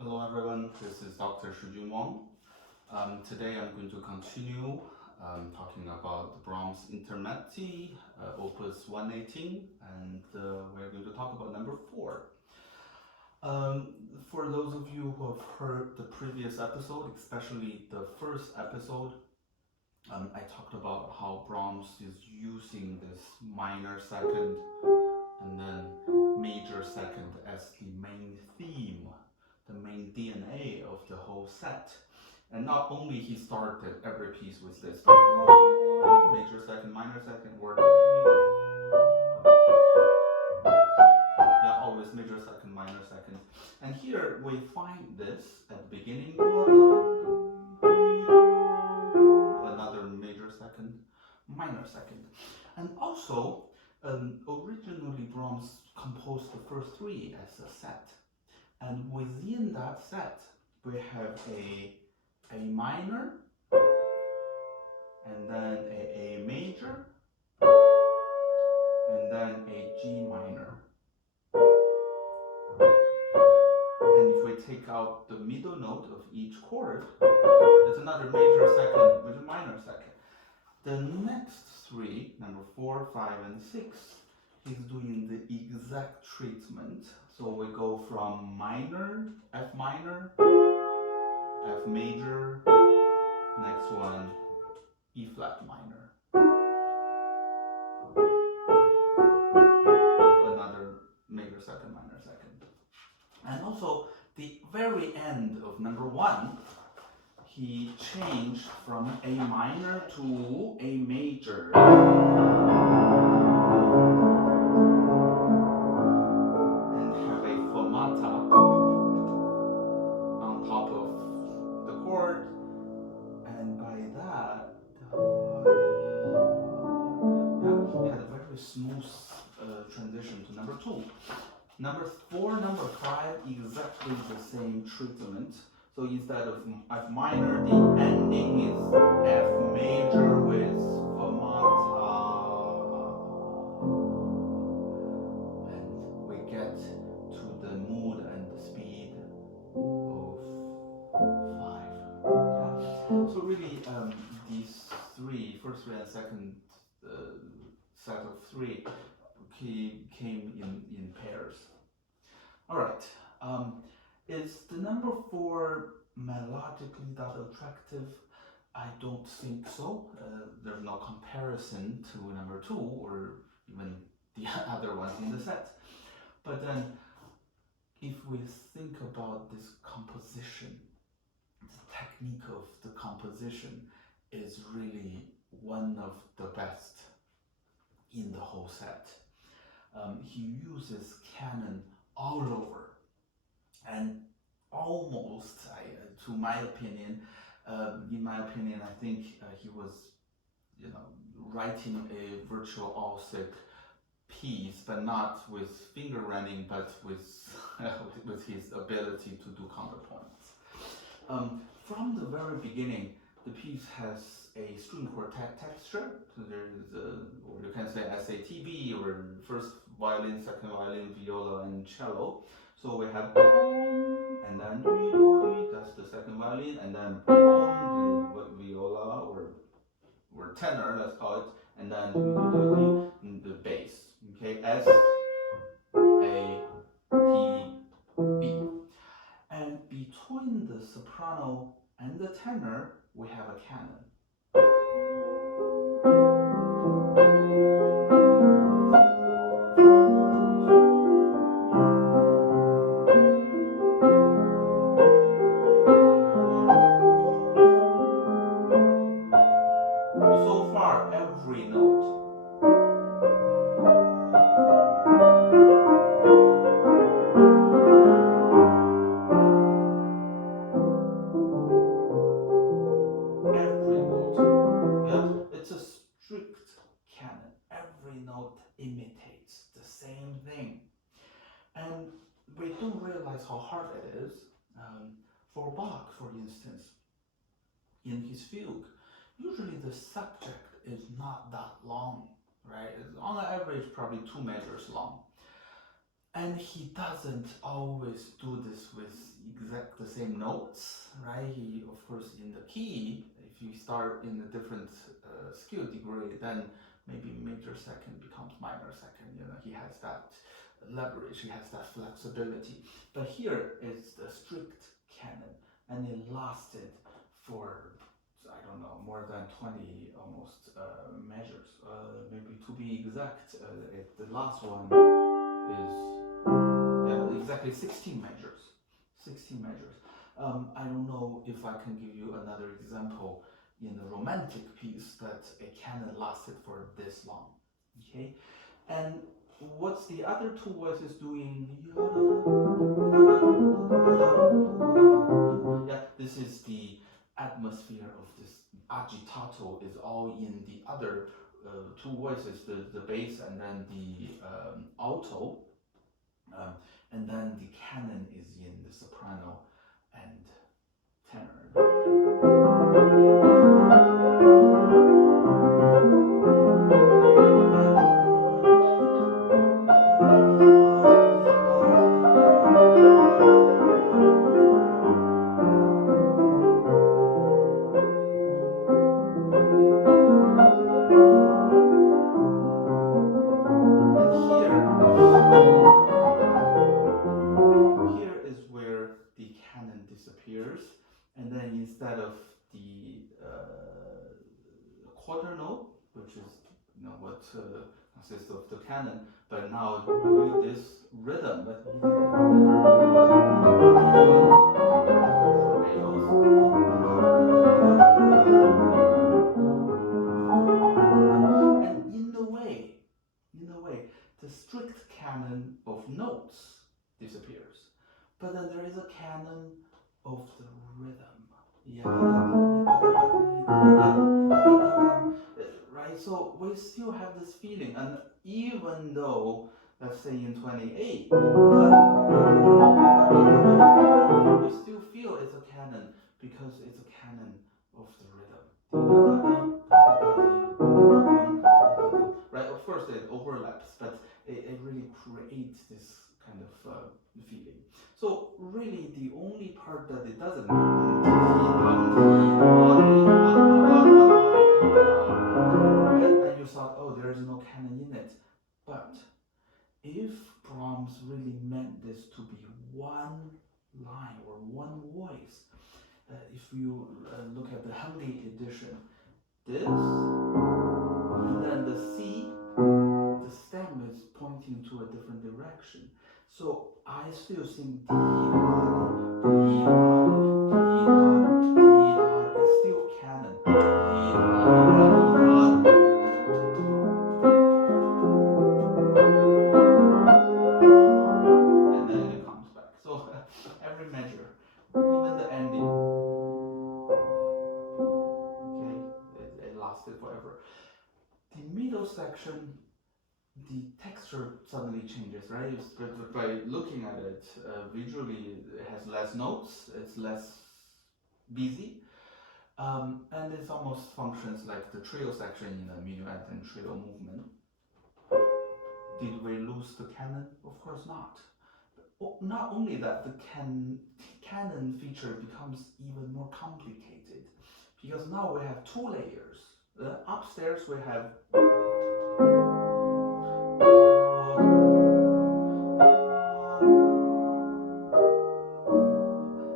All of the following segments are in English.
Hello everyone, this is Dr. Shijun Wang. Today I'm going to continue talking about the Brahms Intermezzi, Opus 118, and we're going to talk about number 4. For those of you who have heard the previous episode, especially the first episode, I talked about how Brahms is using this minor second and then major second as the main theme, the main DNA of the whole set. And not only he started every piece with this major second, minor second, or always major second, minor second. And here we find this at the beginning, another major second, minor second. And also, originally Brahms composed the first 3 as a set. And within that set, we have a minor, and then a major, and then a G minor. And if we take out the middle note of each chord, it's another major second with a minor second. The next 3, number 4, 5, and 6, he's doing the exact treatment. So we go from minor, F minor, F major, next one, E flat minor. Another major second, minor second. And also, the very end of number 1, he changed from A minor to A major. And have a fermata on top of the chord. And by that, had a very smooth transition to number 2. Number 4, number 5, exactly the same treatment. So instead of F minor, the ending is F major with fermata. And we get to the mood and the speed of 5. So really, these 3, first 3 and second set of 3, came in pairs. All right. Is the number 4 melodically that attractive? I don't think so. There's no comparison to number 2 or even the other ones in the set. But then, if we think about this composition, the technique of the composition is really one of the best in the whole set. He uses canon all over, and almost, in my opinion, I think he was, writing a virtuosic piece, but not with finger running, but with with his ability to do counterpoints. From the very beginning, the piece has a string quartet texture. So there is or you can say SATB, or first violin, second violin, viola, and cello. So we have and then that's the second violin, and then the viola or tenor, let's call it, and then the bass. Okay, S, A, T, B. And between the soprano and the tenor, we have a canon. So far, every note. It's a strict canon. Every note imitates the same thing. And we don't realize how hard it is. For Bach, for instance, in his fugue, usually the subject is not that long, right? It's on average probably 2 measures long. And he doesn't always do this with exact same notes, right? He, of course, in the key, if you start in a different skill degree, then maybe major second becomes minor second. You know, he has that leverage, he has that flexibility. But here it's the strict canon, and it lasted for, I don't know, more than 20 almost measures. Maybe to be exact, the last one is exactly 16 measures. 16 measures. I don't know if I can give you another example in a romantic piece that a canon lasted for this long. Okay, and what's the other two voices doing? Yeah, this is the atmosphere of this agitato is all in the other two voices, the bass and then the alto, and then the canon is in the soprano and tenor. And then instead of the quarter note, which is what consists of the canon, but now with this rhythm, and in a way, the strict canon of notes disappears, but then there is a canon of the rhythm. Right, so we still have this feeling, and even though, let's say in 28, we still feel it's a canon because it's a canon of the rhythm. Right, of course it overlaps, but it really creates this kind of feeling. So really the only part that it doesn't and you thought, oh, there is no canon in it. But if Brahms really meant this to be one line or one voice, if you look at the Henley edition, this, and then the C, the stem is pointing to a different direction. So I still sing D, it's still canon. And then it comes back. So every measure, even the ending, okay, it lasted forever. The middle section, the texture suddenly changes, right? By looking at it visually, it has less notes, it's less busy, and it almost functions like the trio section in a minuet and trio movement. Did we lose the canon? Of course not. Not only that, the canon feature becomes even more complicated because now we have two layers. Upstairs we have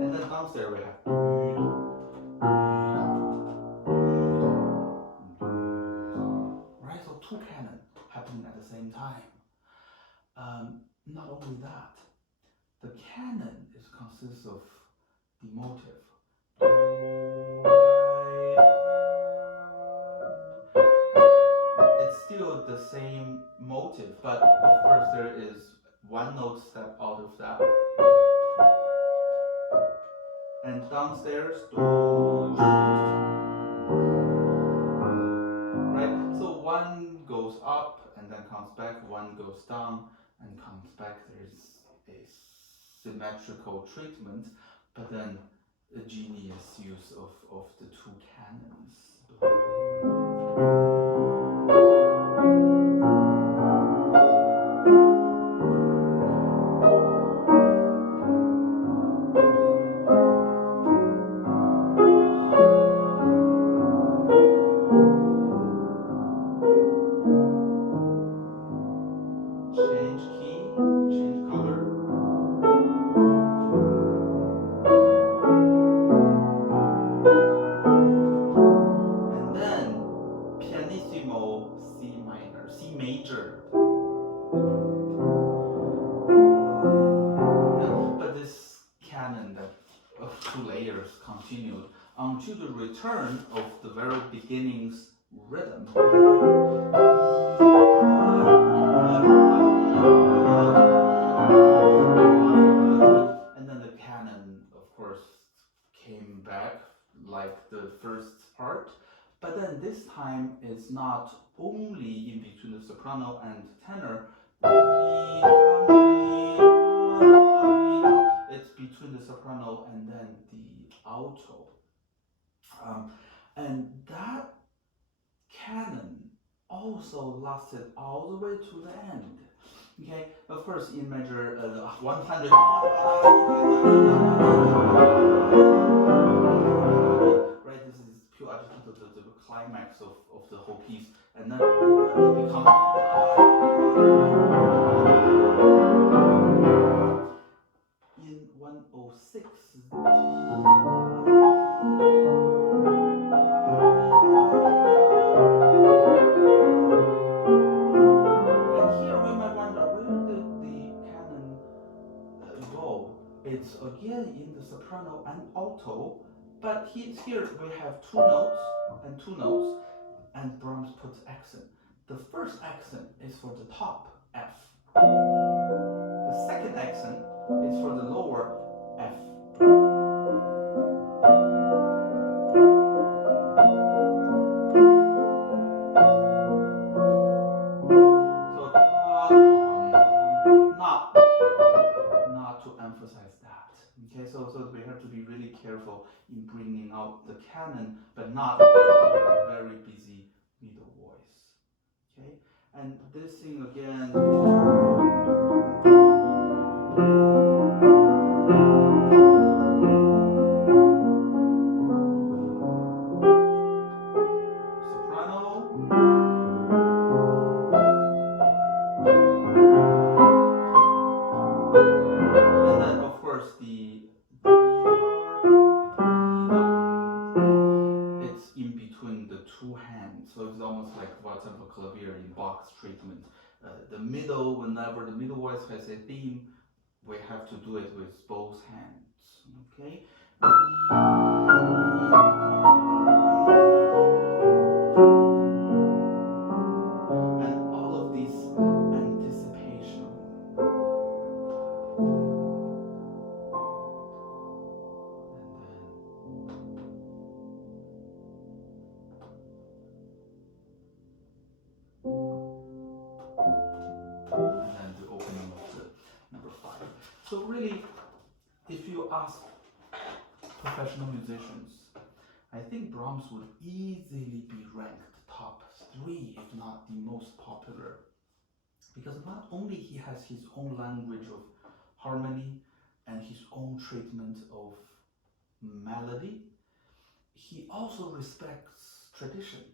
and then downstairs we have right, so two canon happening at the same time. Not only that, the canon consists of the motive. It's still the same motive, but of course there is one note step out of that. And downstairs, right? So one goes up and then comes back, one goes down and comes back. There's a symmetrical treatment, but then a genius use of the two canons. canon that of 2 layers continued until the return of the very beginning's rhythm. And then the canon, of course, came back like the first part, but then this time it's not only in between the soprano and tenor. It's between the soprano and then the alto. And that canon also lasted all the way to the end. Okay, of course, in measure 100, right? This is pure agitato, the climax of the whole piece, and then it becomes in 106. It's again in the soprano and alto, but here we have 2 notes and 2 notes, and Brahms puts accent. The first accent is for the top F. The second accent is for the lower F. So not to emphasize that. Okay, so we have to be really careful in bringing out the canon, but not very busy middle voice. Okay, and this thing again. Soprano. And then of course it's in between the 2 hands, so it's almost like, for example, clavier in Bach's treatment. The middle, whenever the middle voice has a theme, we have to do it with both hands. Okay. And all of this anticipation. And then the opening of the number 5. So really, if you ask professional musicians, I think Brahms would easily be ranked top 3, if not the most popular, because not only he has his own language of harmony and his own treatment of melody, he also respects tradition.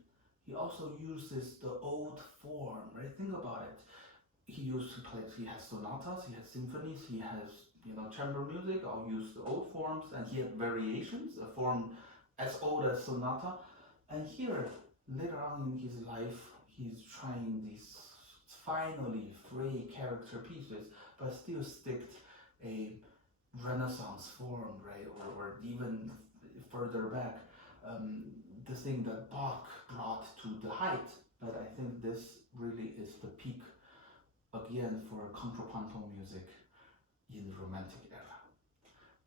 He also uses the old form, right? Think about it. He has sonatas, he has symphonies, he has chamber music. I'll use the old forms, and he had variations, a form as old as sonata. And here, later on in his life, he's trying these finally 3 character pieces, but still stick a Renaissance form, right? Or even further back, the thing that Bach brought to the height. But I think this really is the peak again for contrapuntal music in the Romantic era.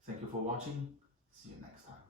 Thank you for watching. See you next time.